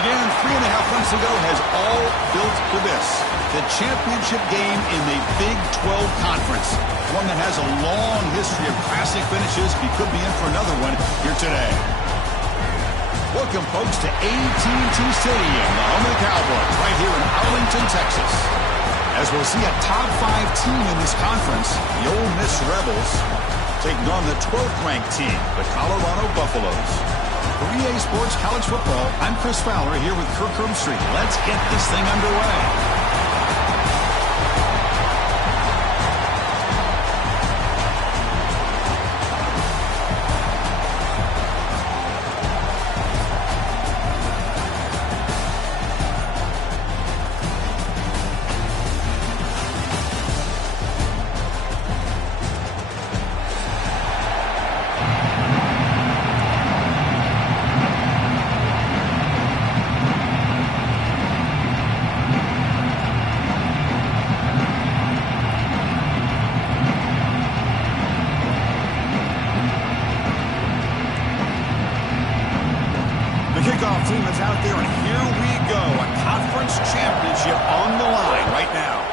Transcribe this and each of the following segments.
began 3.5 months ago has all built to this. The championship game in the Big 12 Conference. One that has a long history of classic finishes. We could be in for another one here today. Welcome, folks, to AT&T Stadium, the home of the Cowboys, right here in Arlington, Texas. As we'll see a top 5 team in this conference, the Ole Miss Rebels, taking on the 12th-ranked team, the Colorado Buffaloes. For EA Sports College Football, I'm Chris Fowler here with Kirk Herbstreit. Let's get this thing underway. Kickoff team is out there, and here we go. A conference championship on the line right now.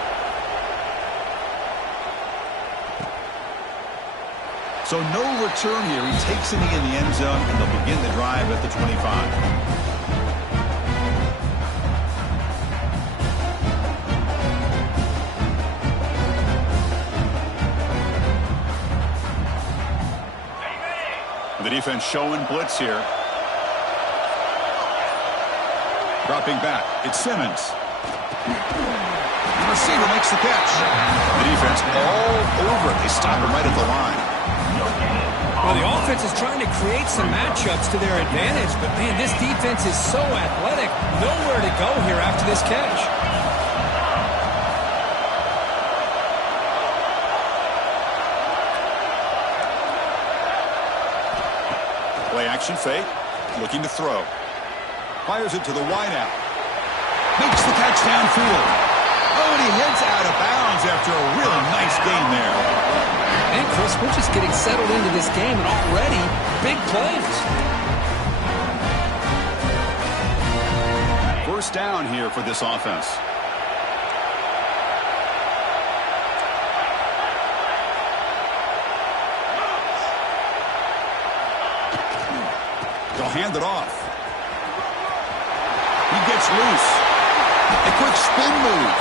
So no return here. He takes it in the end zone, and they'll begin the drive at the 25. The defense showing blitz here. Dropping back, it's Simmons. The receiver makes the catch. The defense all over it. They stop him right at the line. Well, the offense is trying to create some matchups to their advantage, but, man, this defense is so athletic. Nowhere to go here after this catch. Play action fake, looking to throw. Fires it to the wideout. Makes the catch downfield. Oh, and he heads out of bounds after a really nice gain there. And, Chris, we're just getting settled into this game, and already big plays. First down here for this offense. They'll hand it off. He gets loose. A quick spin move.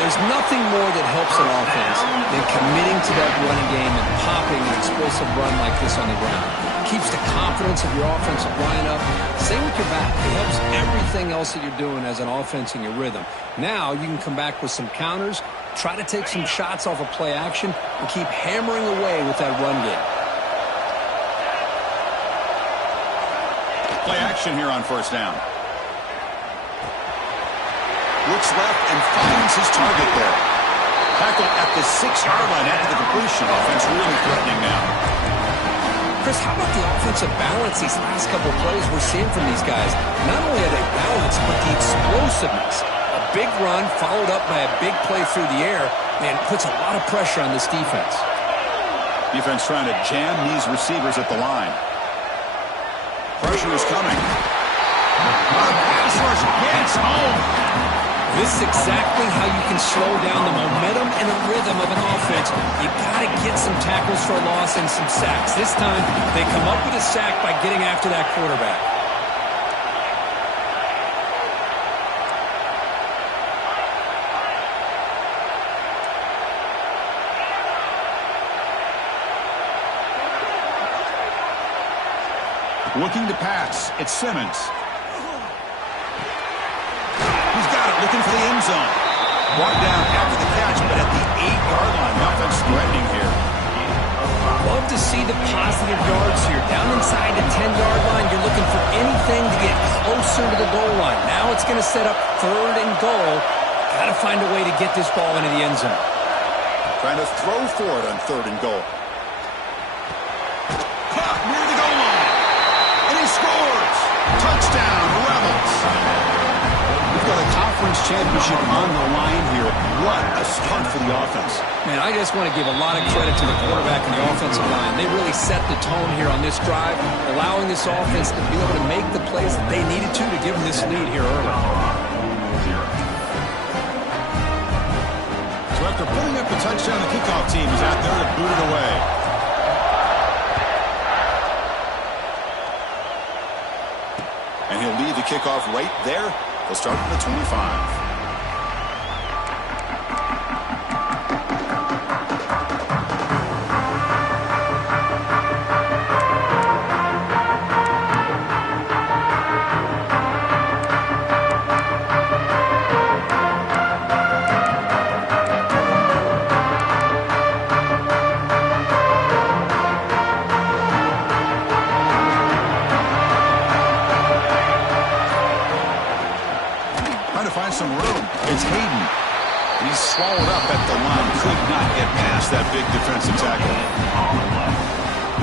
There's nothing more that helps an offense than committing to that running game and popping an explosive run like this on the ground. Keeps the confidence of your offensive line up. Same with your back. It helps everything else that you're doing as an offense in your rhythm. Now you can come back with some counters, try to take some shots off of play action, and keep hammering away with that run game. Play action here on first down. Looks left and finds his target there. Tackle at the 6-yard line after the completion. Offense really threatening now. Chris, how about the offensive balance these last couple of plays we're seeing from these guys? Not only are they balanced, but the explosiveness. A big run followed up by a big play through the air, and puts a lot of pressure on this defense. Defense trying to jam these receivers at the line. Pressure is coming. Pass rush gets home. This is exactly how you can slow down the momentum and the rhythm of an offense. You got to get some tackles for a loss and some sacks. This time, they come up with a sack by getting after that quarterback. Looking to pass. It's Simmons. He's got it, looking for the end zone. Brought down after the catch, but at the 8-yard line. The offense threatening here. Love to see the positive yards here. Down inside the 10-yard line, you're looking for anything to get closer to the goal line. Now it's going to set up 3rd and goal. Got to find a way to get this ball into the end zone. Trying to throw for it on 3rd and goal. Caught near the goal line. And he scores. Touchdown, Rebels. We've got a conference championship on the line here. What a start for the offense. Man, I just want to give a lot of credit to the quarterback and the offensive line. They really set the tone here on this drive, allowing this offense to be able to make the plays that they needed to give them this lead here early. So after putting up the touchdown, the kickoff team is out there to boot it away. And he'll lead the kickoff right there. They'll start at the 25. Some room. It's Hayden. He's swallowed up at the line. Could not get past that big defensive tackle.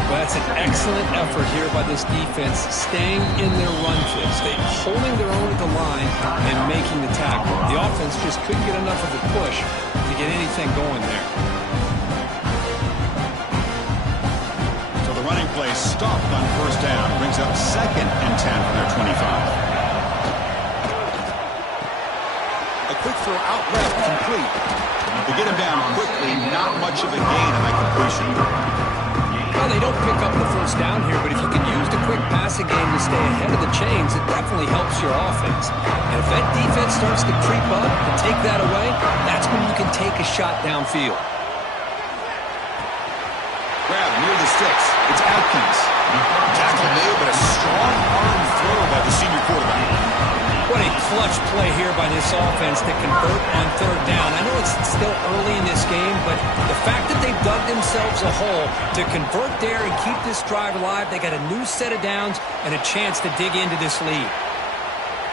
Well, that's an excellent effort here by this defense, staying in their run fit, holding their own at the line and making the tackle. The offense just couldn't get enough of a push to get anything going there. So the running play stopped on first down. Brings up 2nd and 10 from their 25. Quick throw out left, complete. To get him down quickly, not much of a gain on that completion. Well, they don't pick up the first down here, but if you can use the quick passing game to stay ahead of the chains, it definitely helps your offense. And if that defense starts to creep up and take that away, that's when you can take a shot downfield. Grab near the sticks. It's Atkins. Tackle made, but a strong arm throw by the senior quarterback. What a clutch play here by this offense to convert on third down. I know it's still early in this game, but the fact that they've dug themselves a hole to convert there and keep this drive alive, they got a new set of downs and a chance to dig into this lead.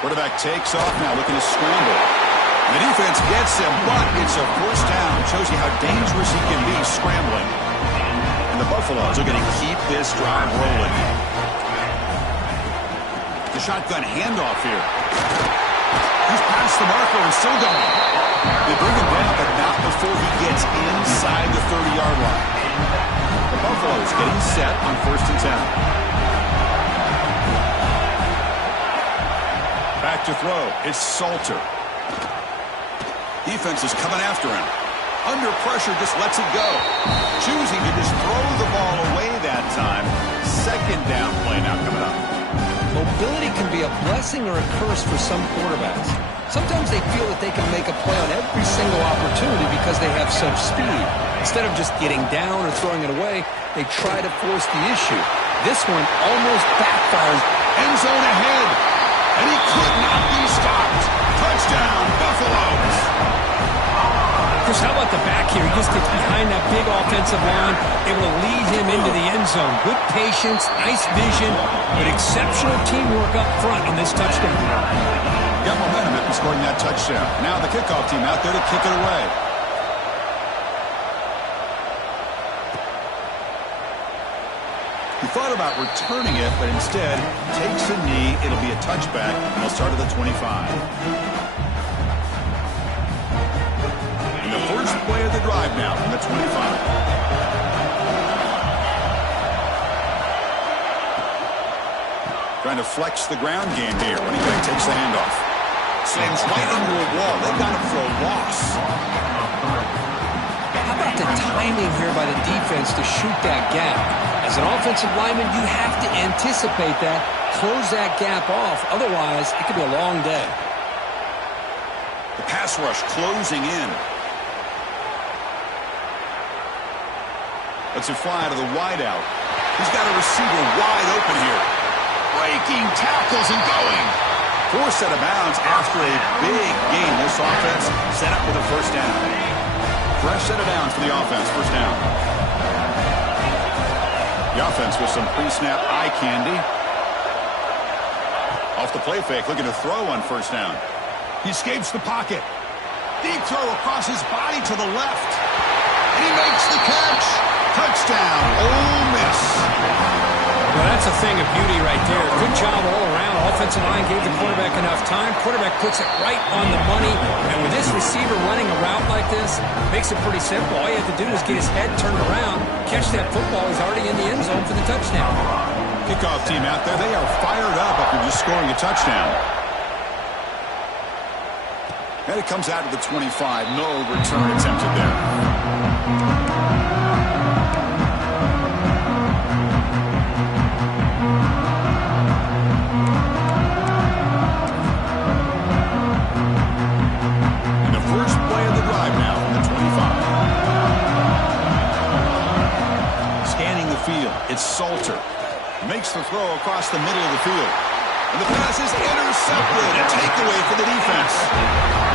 Quarterback takes off now, looking to scramble. The defense gets him, but it's a first down. Shows you how dangerous he can be scrambling. And the Buffaloes are going to keep this drive rolling. The shotgun handoff here. He's past the marker and still going. They bring him down, but not before he gets inside the 30-yard line. The Buffaloes getting set on 1st and 10. Back to throw. It's Salter. Defense is coming after him. Under pressure, just lets it go. Choosing to just throw the ball away that time. 2nd down play now coming up. Mobility can be a blessing or a curse for some quarterbacks. Sometimes they feel that they can make a play on every single opportunity because they have such speed. Instead of just getting down or throwing it away, they try to force the issue. This one almost backfires. End zone ahead, and he could not be stopped. Touchdown, Buffaloes. Chris, how about the back here? He just gets behind that big offensive line, able to lead him into the end zone. Good patience, nice vision, but exceptional teamwork up front on this touchdown. Got momentum after scoring that touchdown. Now the kickoff team out there to kick it away. He thought about returning it, but instead takes a knee. It'll be a touchback, and they'll start at the 25. And the first play of the drive now from the 25. Trying to flex the ground game here. Running back takes the handoff. Slams right into a wall. They got him for a loss. How about the timing here by the defense to shoot that gap? As an offensive lineman, you have to anticipate that, close that gap off. Otherwise, it could be a long day. The pass rush closing in. Lets it fly to the wideout. He's got a receiver wide open here. Breaking tackles and going. Forced out of bounds after a big gain. This offense set up with a first down. Fresh set of downs for the offense. First down. The offense with some pre-snap eye candy. Off the play fake, looking to throw on first down. He escapes the pocket. Deep throw across his body to the left. And he makes the catch. Touchdown, Ole Miss. Well, that's a thing of beauty right there. Good job all around. Offensive line gave the quarterback enough time. Quarterback puts it right on the money. And with this receiver running a route like this, makes it pretty simple. All you have to do is get his head turned around, catch that football. He's already in the end zone for the touchdown. Kickoff team out there. They are fired up after just scoring a touchdown. And it comes out to the 25. No return attempted there. It's Salter. Makes the throw across the middle of the field. And the pass is intercepted. A takeaway for the defense.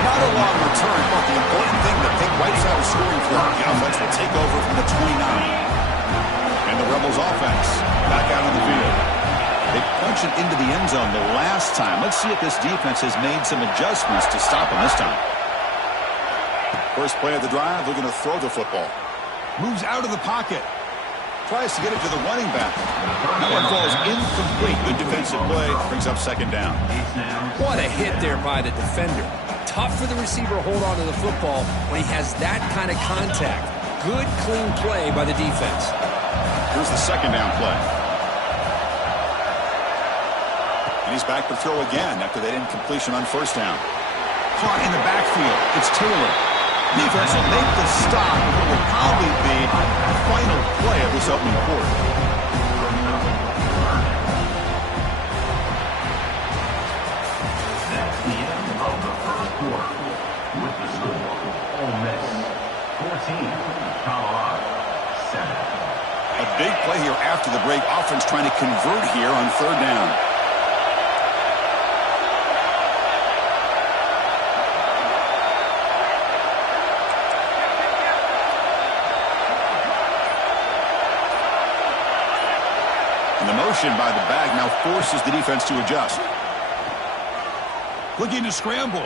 Not a long return, but the important thing that Pitt wipes out a scoring threat. The offense will take over from the 29. And the Rebels offense back out on the field. They punch it into the end zone the last time. Let's see if this defense has made some adjustments to stop them this time. First play of the drive, looking to throw the football. Moves out of the pocket. Tries to get it to the running back. That one falls incomplete. Good defensive play. Brings up second down. What a hit there by the defender. Tough for the receiver to hold on to the football when he has that kind of contact. Good, clean play by the defense. Here's the second down play. And he's back to throw again after that incompletion on first down. Caught in the backfield. It's Taylor. Defense will make the stop. It will probably be the final play of this opening quarter. That's the end of the first quarter. With the score, Ole Miss 14, Colorado 7. A big play here after the break. Offense trying to convert here on third down. By the bag now forces the defense to adjust. Looking to scramble.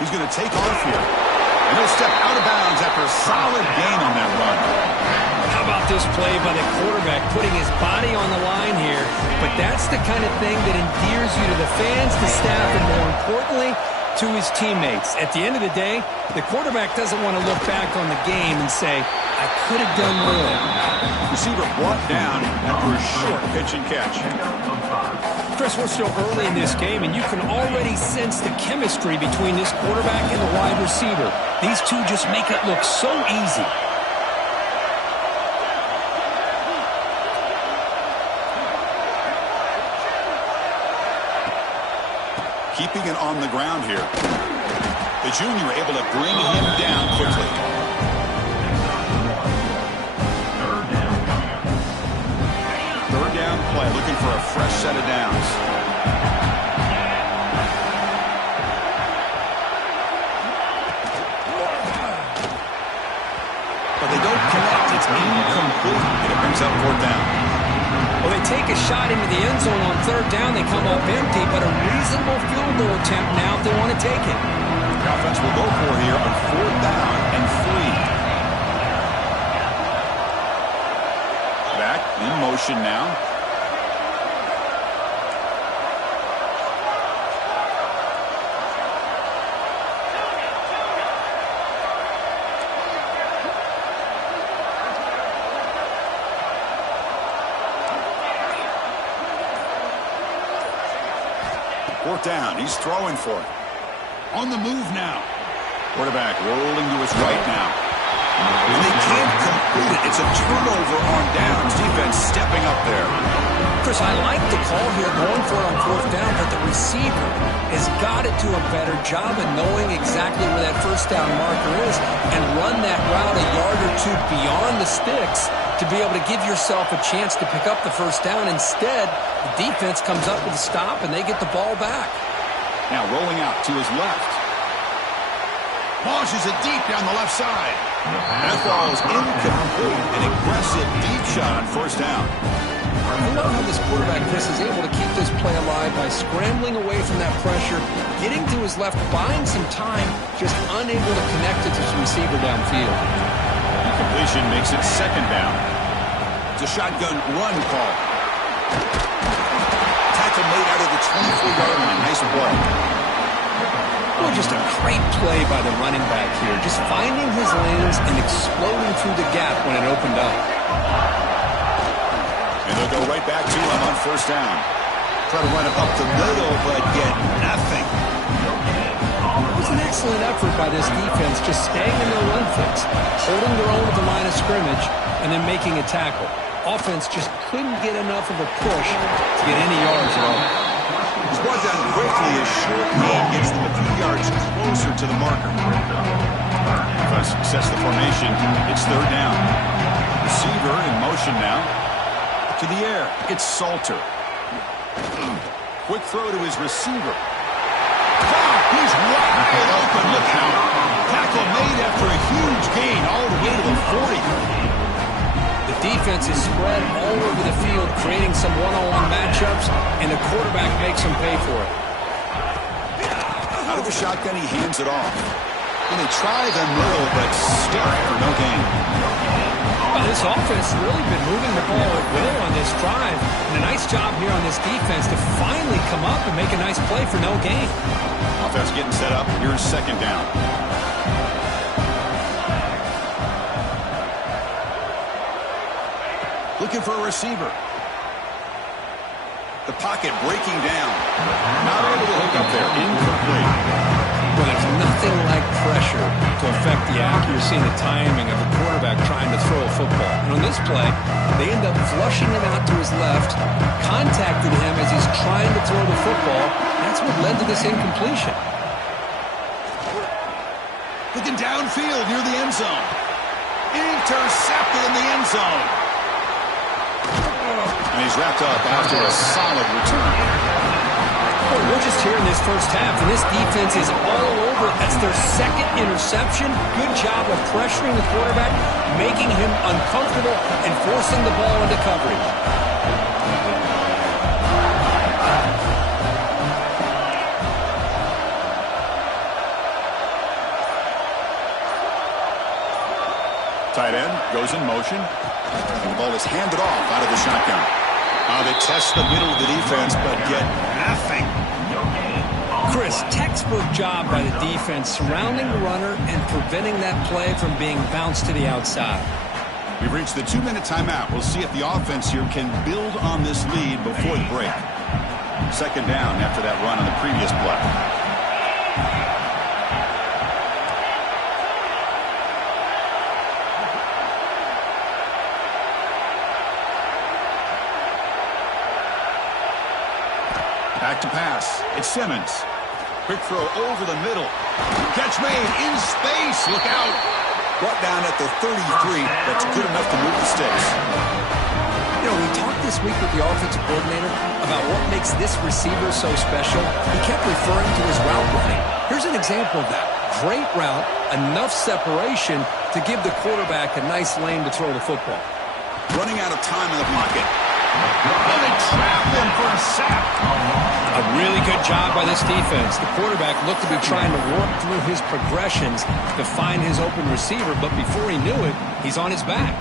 He's going to take off here. And he'll step out of bounds after a solid gain on that run. How about this play by the quarterback, putting his body on the line here? But that's the kind of thing that endears you to the fans, the staff, and more importantly, to his teammates. At the end of the day, the quarterback doesn't want to look back on the game and say, I could have done more. Receiver brought down after a short pitch and catch. Chris, we're still early in this game, and you can already sense the chemistry between this quarterback and the wide receiver. These two just make it look so easy. Keeping it on the ground here. The junior able to bring him down quickly. Third down play, looking for a fresh set of downs. But they don't connect. It's incomplete, and it brings up fourth down. Well, they take a shot into the end zone on third down. They come up empty, but a reasonable field goal attempt now if they want to take it. The offense will go for here on fourth down and 3. Back in motion now. Fourth down. He's throwing for it. On the move now. Quarterback rolling to his right now. And they can't complete it. It's a turnover on downs. Defense stepping up there. Chris, I like the call here going for it on fourth down, but the receiver has got to do a better job of knowing exactly where that first down marker is and run that route a yard or two beyond the sticks to be able to give yourself a chance to pick up the first down. Instead, the defense comes up with a stop, and they get the ball back. Now rolling out to his left. Launches it deep down the left side. That ball is incomplete. An aggressive deep shot on first down. I love how this quarterback, Chris, is able to keep this play alive by scrambling away from that pressure, getting to his left, buying some time, just unable to connect it to his receiver downfield. Completion makes it second down. It's a shotgun run call. Tackle made out of the 24-yard line. Nice play. Well, just a great play by the running back here. Just finding his lanes and exploding through the gap when it opened up. And they'll go right back to him on first down. Try to run it up the middle, but get nothing. It was an excellent effort by this defense, just staying in their run fix, holding their own at the line of scrimmage, and then making a tackle. Offense just couldn't get enough of a push to get any yards at all. He's brought down quickly. A short gain gets them a few yards closer to the marker. If success the formation, it's third down. Receiver in motion now. To the air. It's Salter. Quick throw to his receiver. He's wide open. Look out. Tackle made after a huge gain all the way to the 40. The defense is spread all over the field, creating some one-on-one matchups, and the quarterback makes them pay for it. Out of the shotgun, he hands it off. And they try the middle, but still for no gain. Well, this offense has really been moving the ball at will on this drive, and a nice job here on this defense to finally come up and make a nice play for no gain. Offense getting set up. Here's second down. Looking for a receiver. The pocket breaking down. Not able to hook up there. Incomplete. Well, there's nothing like pressure to affect the accuracy and the timing of the quarterback trying to throw a football. And on this play, they end up flushing him out to his left, contacted him as he's trying to throw the football. That's what led to this incompletion. Looking downfield near the end zone. Intercepted in the end zone. And he's wrapped up after a solid return. Well, we're just here in this first half, and this defense is all over. That's their second interception. Good job of pressuring the quarterback, making him uncomfortable, and forcing the ball into coverage. Tight end goes in motion. And the ball is handed off out of the shotgun. They test the middle of the defense, but get nothing. Chris, textbook job by the defense surrounding the runner and preventing that play from being bounced to the outside. We've reached the 2-minute timeout. We'll see if the offense here can build on this lead before the break. Second down after that run on the previous play. Back to pass. It's Simmons. Quick throw over the middle. Catch made in space. Look out. Brought down at the 33. That's good enough to move the sticks. You know, we talked this week with the offensive coordinator about what makes this receiver so special. He kept referring to his route running. Here's an example of that. Great route, enough separation to give the quarterback a nice lane to throw the football. Running out of time in the pocket. And they trap him for a sack. A really good job by this defense. The quarterback looked to be trying to work through his progressions to find his open receiver, but before he knew it, he's on his back.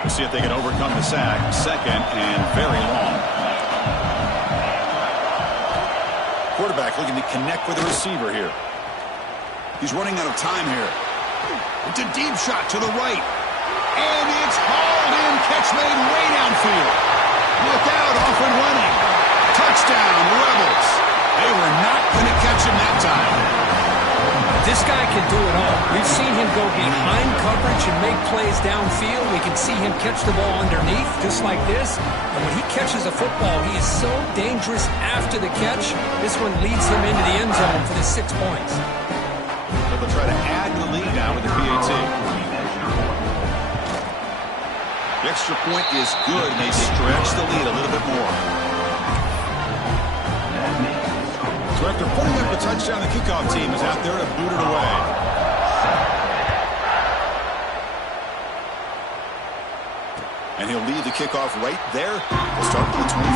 We'll see if they can overcome the sack. Second and very long. Quarterback looking to connect with the receiver here. He's running out of time here. It's a deep shot to the right. And it's hauled in. Catch made way downfield. Look out, off and running. Touchdown, Rebels. They were not going to catch him that time. This guy can do it all. We've seen him go behind coverage and make plays downfield. We can see him catch the ball underneath, just like this. And when he catches a football, he is so dangerous after the catch. This one leads him into the end zone for the 6 points. So they'll try to add to the lead now with the PAT. The extra point is good, and they stretch the lead a little bit more. So after putting up a touchdown, the kickoff team is out there to boot it away. And he'll lead the kickoff right there. We'll start with the 25.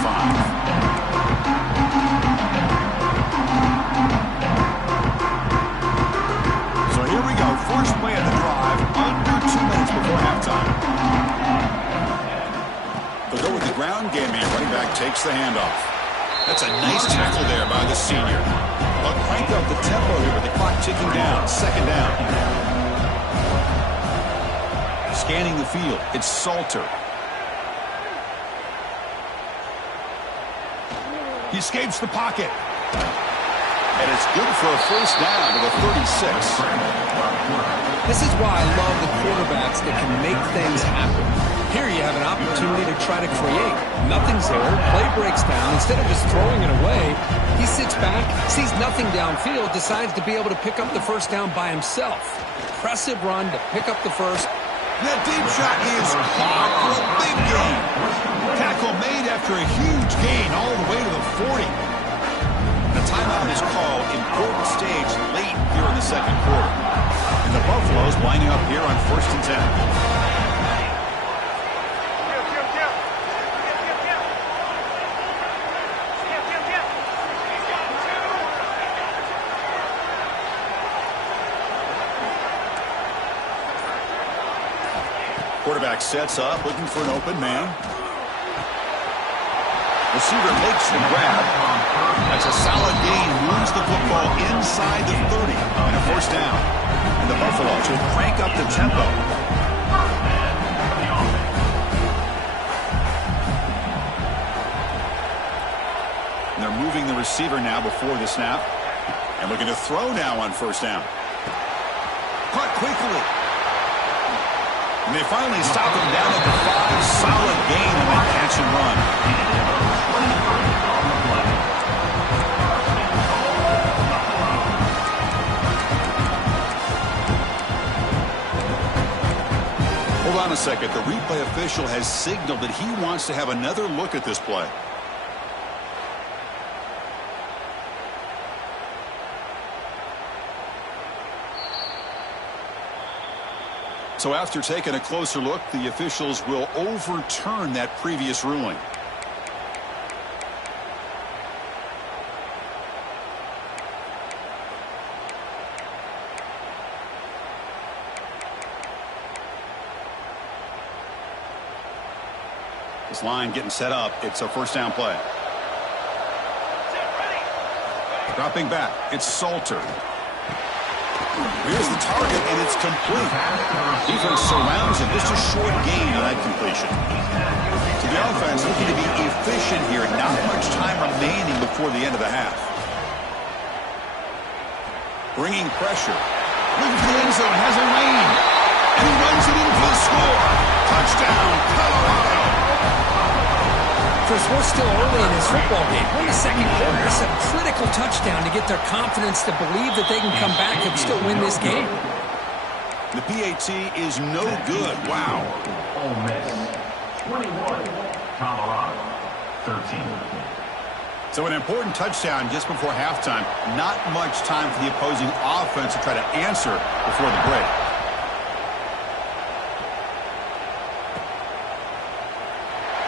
So here we go. First play of the drive, under 2 minutes before halftime. Takes the handoff. That's a nice tackle there by the senior. They'll crank up the tempo here with the clock ticking down. Second down. Scanning the field. It's Salter. He escapes the pocket. And it's good for a first down to the 36. This is why I love the quarterbacks that can make things happen. Here you have an opportunity to try to create. Nothing's there. Play breaks down. Instead of just throwing it away, he sits back, sees nothing downfield, decides to be able to pick up the first down by himself. Impressive run to pick up the first. That deep shot is caught for a big gain. Tackle made after a huge gain all the way to the 40. The timeout is called. Important stage late here in the second quarter. And the Buffaloes lining up here on 1st and 10. Quarterback sets up, looking for an open man. Receiver makes the grab. That's a solid gain. Moves the football inside the 30 and a first down. And the Buffaloes will crank up the tempo. And they're moving the receiver now before the snap. And looking to throw now on first down. Caught quickly. And they finally stop him down at the 5. Solid gain on that catch and run. Hold on a second. The replay official has signaled that he wants to have another look at this play. So after taking a closer look, the officials will overturn that previous ruling. This line getting set up. It's a first down play. Dropping back. It's Salter. Here's the target, and it's complete. Defense surrounds him. Just a short gain on that completion. So the offense looking to be efficient here. Not much time remaining before the end of the half. Bringing pressure. Looking for the end zone. Has a lane. And he runs it in for the score. Touchdown, Colorado. We're still early in this football game. We're in the second quarter. It's a critical touchdown to get their confidence to believe that they can come back and still win this game. The PAT is no good. Wow. Ole Miss 21, Colorado 13. So an important touchdown just before halftime. Not much time for the opposing offense to try to answer before the break.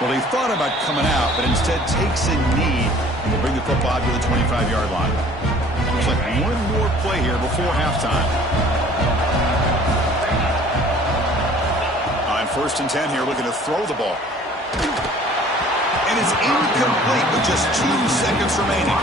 Well, he thought about coming out, but instead takes a knee and will bring the football to the 25-yard line. Looks like one more play here before halftime. On 1st and 10 here, looking to throw the ball. And it's incomplete with just 2 seconds remaining.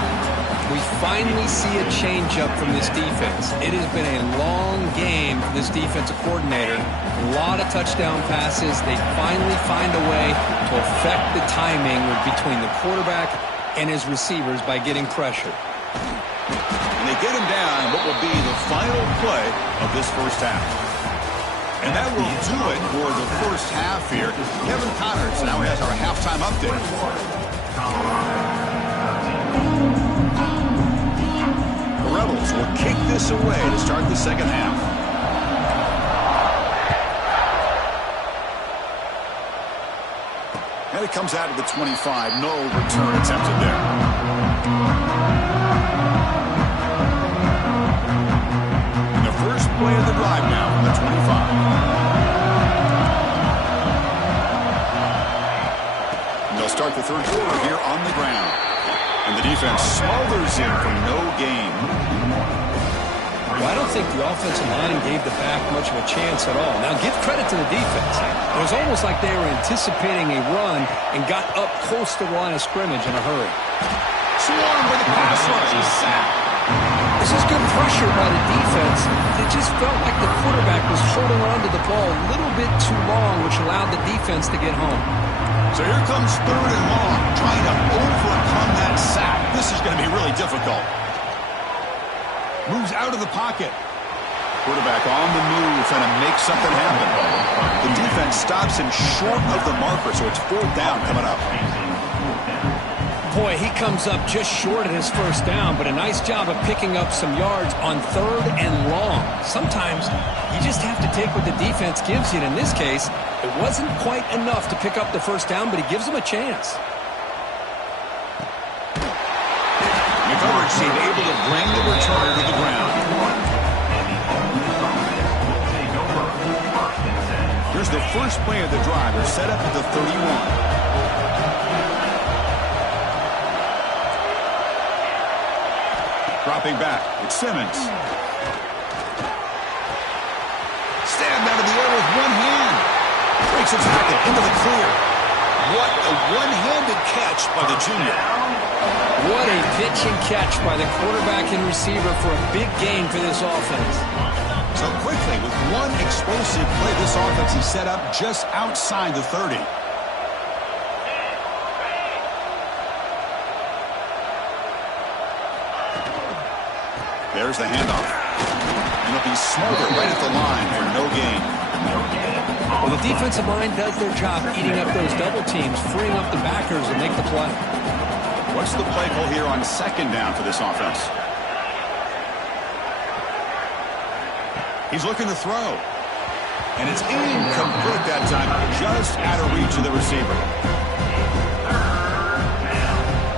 We finally see a change-up from this defense. It has been a long game for this defensive coordinator. A lot of touchdown passes. They finally find a way to affect the timing between the quarterback and his receivers by getting pressure. And they get him down what will be the final play of this first half. And that will do it for the first half here. Kevin Connors now has our halftime update. The Rebels will kick this away to start the second half. And it comes out of the 25. No return attempted there. And the first play of the drive now from the 25. And they'll start the third quarter here on the ground. And the defense smothers him for no gain. Well, I don't think the offensive line gave the back much of a chance at all. Now, give credit to the defense. It was almost like they were anticipating a run and got up close to the line of scrimmage in a hurry. Swarmed by the pass rush. He's sacked. This is good pressure by the defense. It just felt like the quarterback was holding on to the ball a little bit too long, which allowed the defense to get home. So here comes 3rd and long, trying to overcome that sack. This is going to be really difficult. Moves out of the pocket. Quarterback on the move, trying to make something happen. The defense stops him short of the marker, so it's 4th down coming up. Boy, he comes up just short of his first down, but a nice job of picking up some yards on 3rd and long. Sometimes you just have to take what the defense gives you, and in this case, it wasn't quite enough to pick up the first down, but he gives them a chance. The coverage team able to bring the returner to the ground. Here's the first play of the drive. They're set up at the 31. Dropping back, it's Simmons. Stand out of the air with one hand. Breaks a tackle into the clear. What a one-handed catch by the junior. What a pitch and catch by the quarterback and receiver for a big gain for this offense. So quickly, with one explosive play, this offense is set up just outside the 30. There's the handoff. And it'll be smothered right at the line for no gain. Well, the defensive line does their job eating up those double teams, freeing up the backers and make the play. What's the play call here on 2nd down for this offense? He's looking to throw. And it's incomplete that time, just out of reach of the receiver.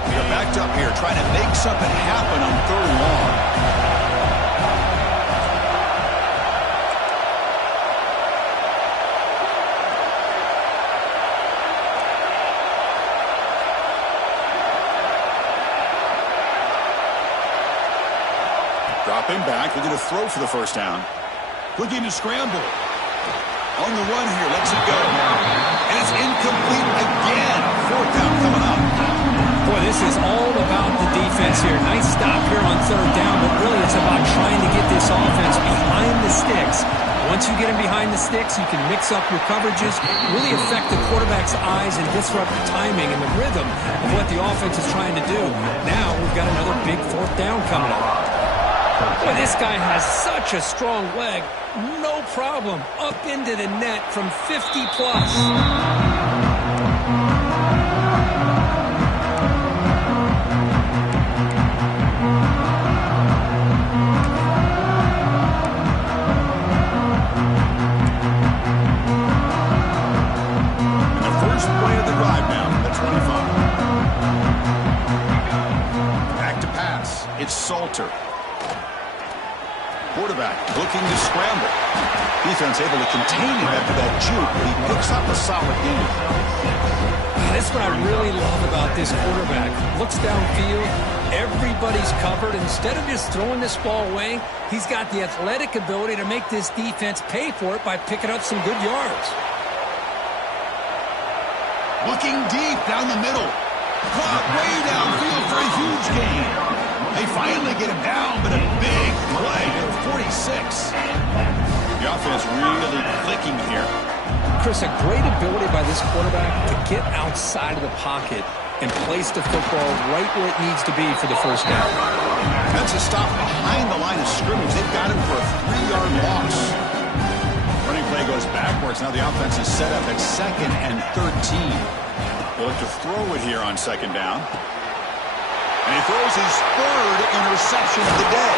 They're backed up here, trying to make something happen on 3rd and long. Dropping back, looking to throw for the first down. Looking to scramble. On the run here, lets it go. And it's incomplete again. 4th down coming up. Boy, this is all about the defense here. Nice stop here on 3rd down, but really it's about trying to get this offense behind the sticks. Once you get him behind the sticks, you can mix up your coverages, really affect the quarterback's eyes and disrupt the timing and the rhythm of what the offense is trying to do. Now we've got another big 4th down coming up. Boy, this guy has such a strong leg. No problem. Up into the net from 50 plus. And the first play of the drive now, the 25. Back to pass. It's Salter. Quarterback looking to scramble. Defense able to contain him after that juke, but he picks up a solid gain. That's what I really love about this quarterback. Looks downfield, everybody's covered. Instead of just throwing this ball away, he's got the athletic ability to make this defense pay for it by picking up some good yards. Looking deep down the middle. Caught way downfield for a huge gain. They finally get him down, but a big play to the 46. The offense really clicking here. Chris, a great ability by this quarterback to get outside of the pocket and place the football right where it needs to be for the first down. That's a stop behind the line of scrimmage. They've got him for a 3-yard loss. Running play goes backwards. Now the offense is set up at 2nd and 13. They'll look to throw it here on 2nd down. And he throws his 3rd interception of the day.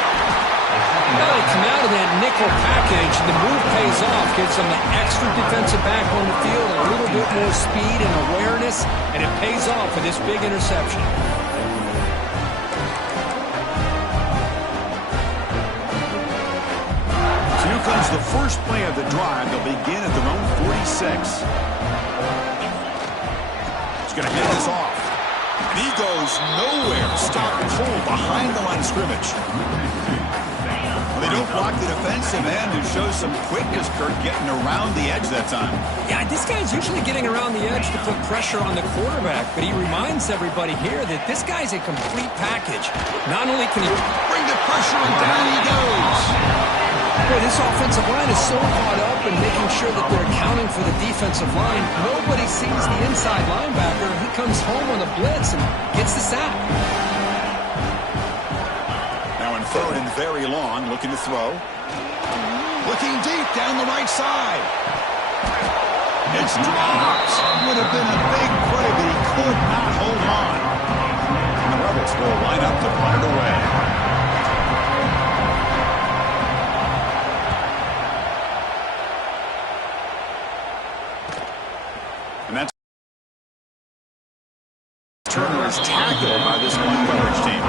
Well, they come out of that nickel package. The move pays off, gives them an extra defensive back on the field, a little bit more speed and awareness, and it pays off with this big interception. So here comes the first play of the drive. They'll begin at their own 46. He's going to get this off. And he goes nowhere. Stop cold behind the line of scrimmage. Well, They don't block the defensive end, who shows some quickness, Kurt, getting around the edge that time. Yeah, this guy's usually getting around the edge to put pressure on the quarterback, but he reminds everybody here that this guy's a complete package. Not only can he bring the pressure, and down he goes. Boy, this offensive line is so caught up in making sure that they're accounting for the defensive line. Nobody sees the inside linebacker. He comes home on the blitz and gets the sack. Now in third and very long, looking to throw. Looking deep down the right side. It's dropped. Would have been a big play, but he could not hold on. And the Rebels will line up to punt it away. And that's Turner is tackled by this one coverage team.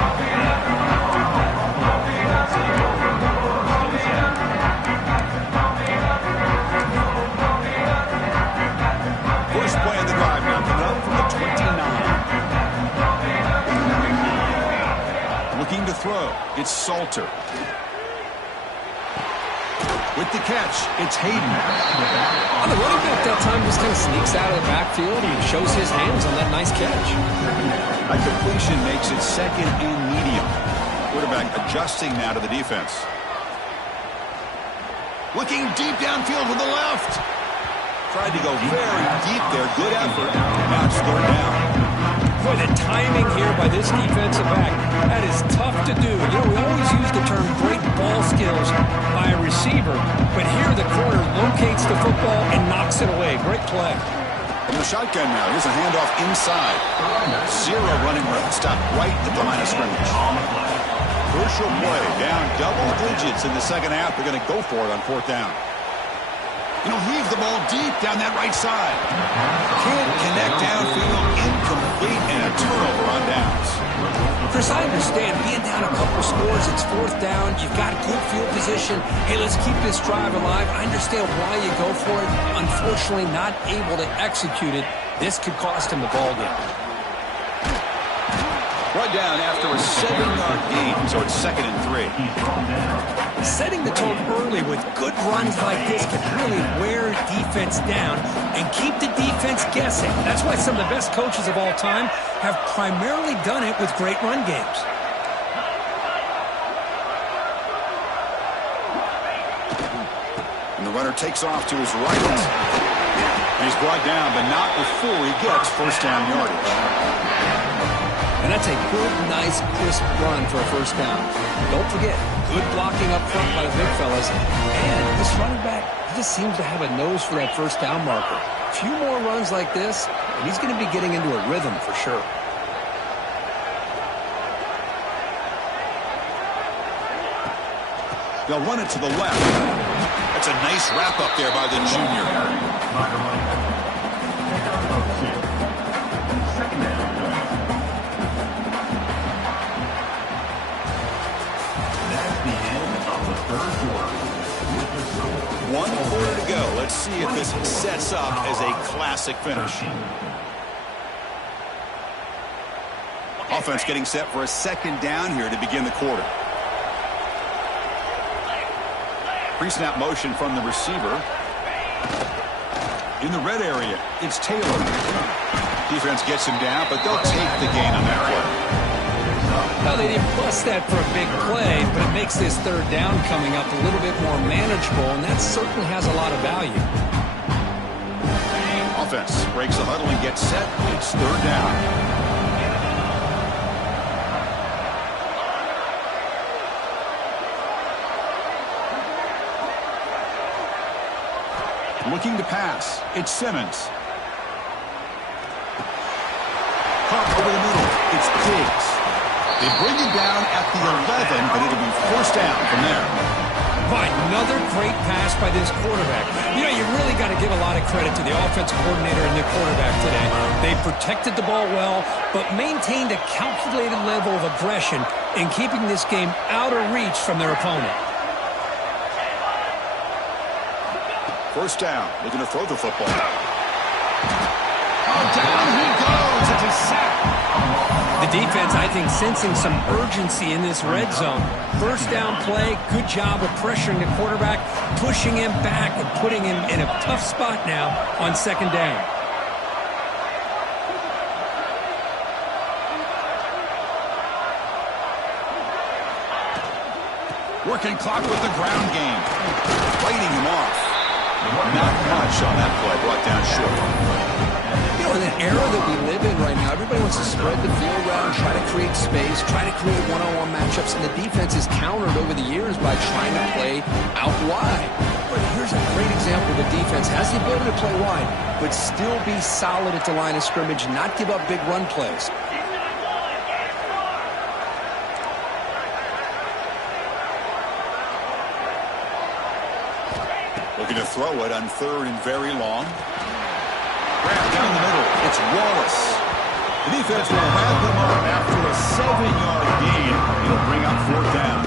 First play of the drive now coming up from the 29. Looking to throw. It's Salter. With the catch, it's Hayden. The running back that time just kind of sneaks out of the backfield and shows his hands on that nice catch. A completion makes it second and medium. Quarterback adjusting now to the defense. Looking deep downfield with the left. Tried to go very deep there. Good effort. Now it's third down. Boy, the timing here by this defensive back, that is tough to do. You know, we always use the term great ball skills by a receiver, but here the corner locates the football and knocks it away. Great play. In the shotgun now, here's a handoff inside. Zero running room. Stop right at the line of scrimmage. Crucial play. Down double digits in the second half. They're going to go for it on fourth down. You know, heave the ball deep down that right side. Can't connect downfield, incomplete, and a turnover on downs. Chris, I understand being down a couple scores, it's fourth down, you've got good field position. Hey, let's keep this drive alive. I understand why you go for it. Unfortunately, not able to execute it. This could cost him the ball game. Right down after a 7-yard gain, so it's second and 3. Setting the tone early with good runs like this can really wear defense down and keep the defense guessing. That's why some of the best coaches of all time have primarily done it with great run games. And the runner takes off to his right. He's brought down, but not before he gets first down yardage. And that's a good, nice, crisp run for a first down. Don't forget, good blocking up front by the big fellas. And this running back, he just seems to have a nose for that first down marker. A few more runs like this, and he's going to be getting into a rhythm for sure. They'll run it to the left. That's a nice wrap up there by the junior. One quarter to go. Let's see if this sets up as a classic finish. Offense getting set for a second down here to begin the quarter. Pre-snap motion from the receiver. In the red area, it's Taylor. Defense gets him down, but they'll take the gain on that play. Well, they didn't bust that for a big play, but it makes this third down coming up a little bit more manageable, and that certainly has a lot of value. Offense breaks the huddle and gets set. It's third down. Looking to pass. It's Simmons. Pump over the middle. It's Diggs. They bring him down at the 11, but it'll be first down from there. By another great pass by this quarterback. You know, you really got to give a lot of credit to the offensive coordinator and the quarterback today. They protected the ball well, but maintained a calculated level of aggression in keeping this game out of reach from their opponent. First down, looking to throw the football. Oh, down he goes. It's a sack. The The defense, I think, sensing some urgency in this red zone. First down play, good job of pressuring the quarterback, pushing him back and putting him in a tough spot now on second down. Working clock with the ground game. Fighting him off. Not much on that play. Brought down short. You know, in the era that we live in right now, everybody wants to spread the field around, try to create space, try to create one-on-one matchups, and the defense is countered over the years by trying to play out wide. But here's a great example. The defense has the ability to play wide, but still be solid at the line of scrimmage, not give up big run plays. Looking to throw it on third and very long. Grab down the middle. It's Wallace. The defense will wrap him up after a 7-yard gain. It'll bring up fourth down.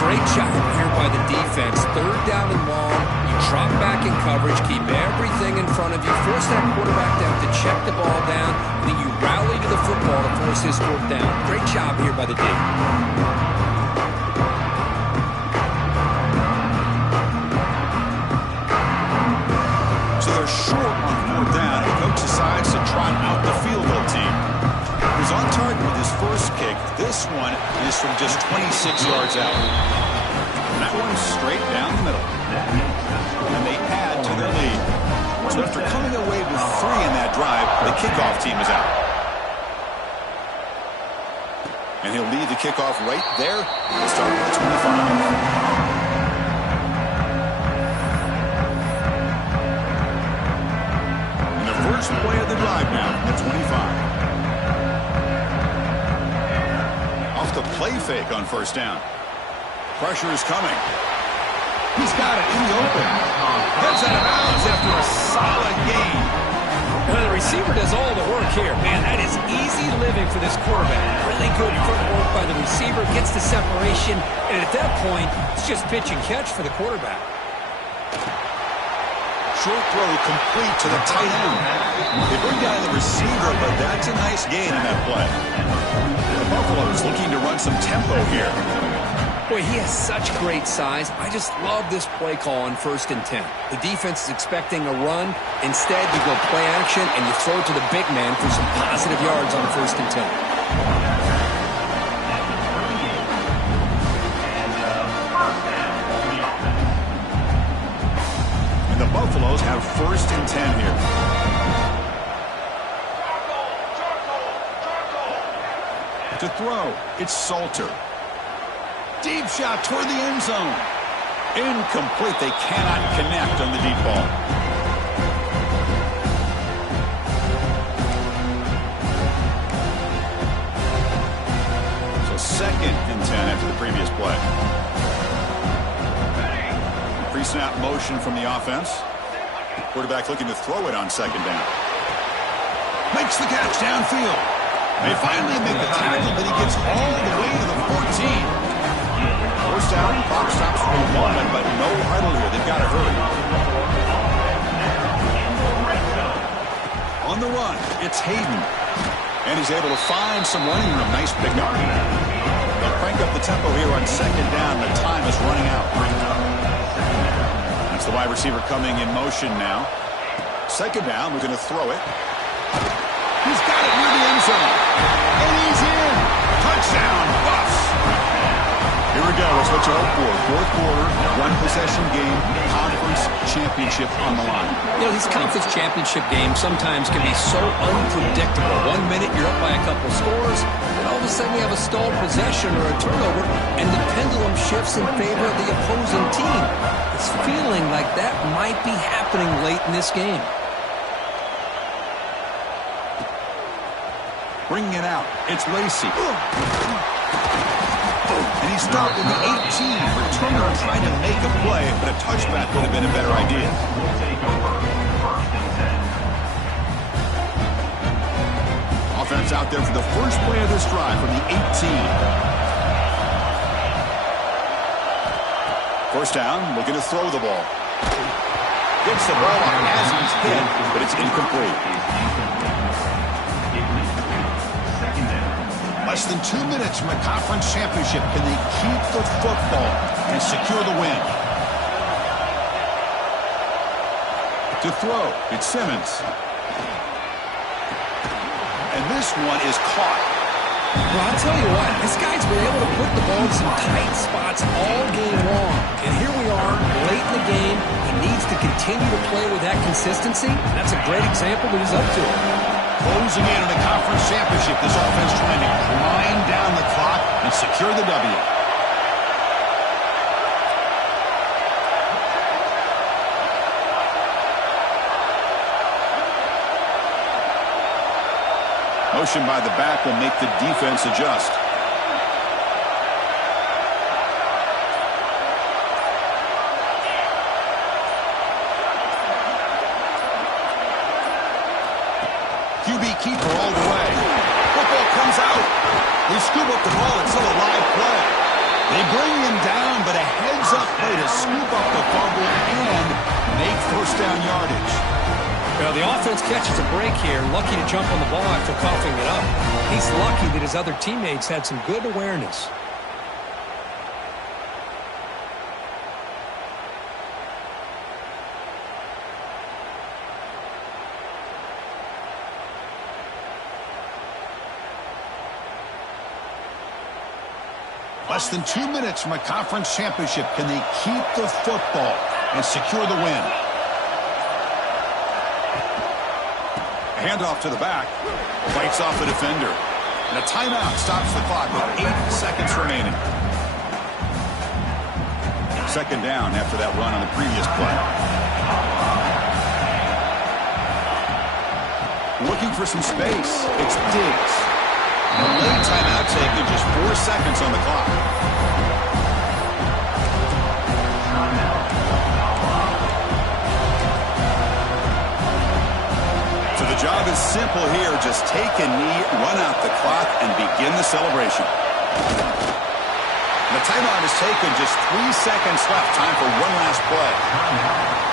Great job here by the defense. Third down and long. You drop back in coverage, keep everything in front of you, force that quarterback to have to check the ball down, and then you rally to the football to force his fourth down. Great job here by the D. Short on fourth down, and coach decides to trot out the field goal team. He was on target with his first kick. This one is from just 26 yards out. And that one's straight down the middle. And they add to their lead. So after coming away with 3 in that drive, the kickoff team is out. And he'll lead the kickoff right there. He'll start with 25. First play of the drive now at 25. Off the play fake on first down. Pressure is coming. He's got it in the open. Heads out of bounds after a solid gain. Well, the receiver does all the work here. Man, that is easy living for this quarterback. Really good footwork by the receiver. Gets the separation. And at that point, it's just pitch and catch for the quarterback. Short throw complete to the tight end. They bring down the receiver, but that's a nice gain in that play. The Buffaloes looking to run some tempo here. Boy, he has such great size. I just love this play call on 1st and 10. The defense is expecting a run. Instead, you go play action, and you throw it to the big man for some positive yards on 1st and 10. The Buffaloes have 1st and 10 here. To throw, it's Salter. Deep shot toward the end zone. Incomplete. They cannot connect on the deep ball. So 2nd and 10 after the previous play. Pre-snap motion from the offense. Quarterback looking to throw it on 2nd down. Makes the catch downfield. They finally make the tackle, but he gets all the way to the 14. First down, clock stops for a moment, but no huddle here. They've got to hurry. On the run, it's Hayden. And he's able to find some running room. Nice pickup. They'll crank up the tempo here on 2nd down. The time is running out. That's the wide receiver coming in motion now. 2nd down, we're going to throw it. He's got it near the end zone. And he's in. Touchdown, Buffs. Here we go. That's what you hope for. 4th quarter, 1-possession game, conference championship on the line. You know, these conference championship games sometimes can be so unpredictable. 1 minute you're up by a couple scores, and all of a sudden you have a stalled possession or a turnover, and the pendulum shifts in favor of the opposing team. It's feeling like that might be happening late in this game. Bringing it out, it's Lacey. And he stopped in the 18. Returner trying to make a play, but a touchback would have been a better idea. Offense out there for the first play of this drive from the 18. First down, looking to throw the ball. Gets the ball up as he's hit, but it's incomplete. Less than 2 minutes from a conference championship. Can they keep the football and secure the win? To throw, it's Simmons. And this one is caught. Well, I'll tell you what, this guy's been able to put the ball in some tight spots all game long. And here we are, late in the game. He needs to continue to play with that consistency. That's a great example that he's up to it. Closing in on a conference championship, this offense trying to grind down the clock and secure the W. Motion by the back will make the defense adjust. QB keeper all the way. Football comes out. They scoop up the ball. It's still a live play. They bring him down, but a heads-up play to scoop up the fumble and make first down yardage. Well, the offense catches a break here, lucky to jump on the ball after coughing it up. He's lucky that his other teammates had some good awareness. Less than 2 minutes from a conference championship. Can they keep the football and secure the win? Handoff to the back. Fights off the defender. And a timeout stops the clock with 8 seconds remaining. Second down after that run on the previous play. Looking for some space. It's Diggs. A late timeout taken, just 4 seconds on the clock. So the job is simple here. Just take a knee, run out the clock, and begin the celebration. The timeout is taken, just 3 seconds left. Time for one last play.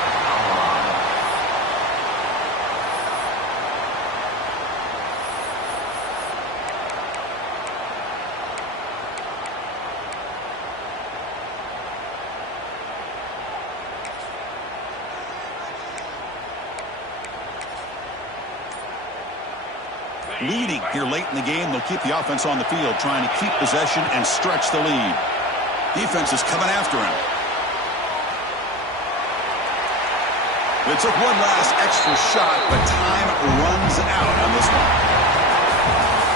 Leading here late in the game, they'll keep the offense on the field, trying to keep possession and stretch the lead. Defense is coming after him. They took one last extra shot, but time runs out on this one.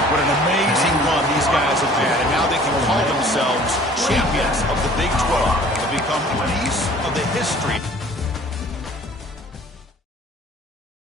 What an amazing run these guys have had, and now they can call themselves champions of the Big 12 to become a piece of the history.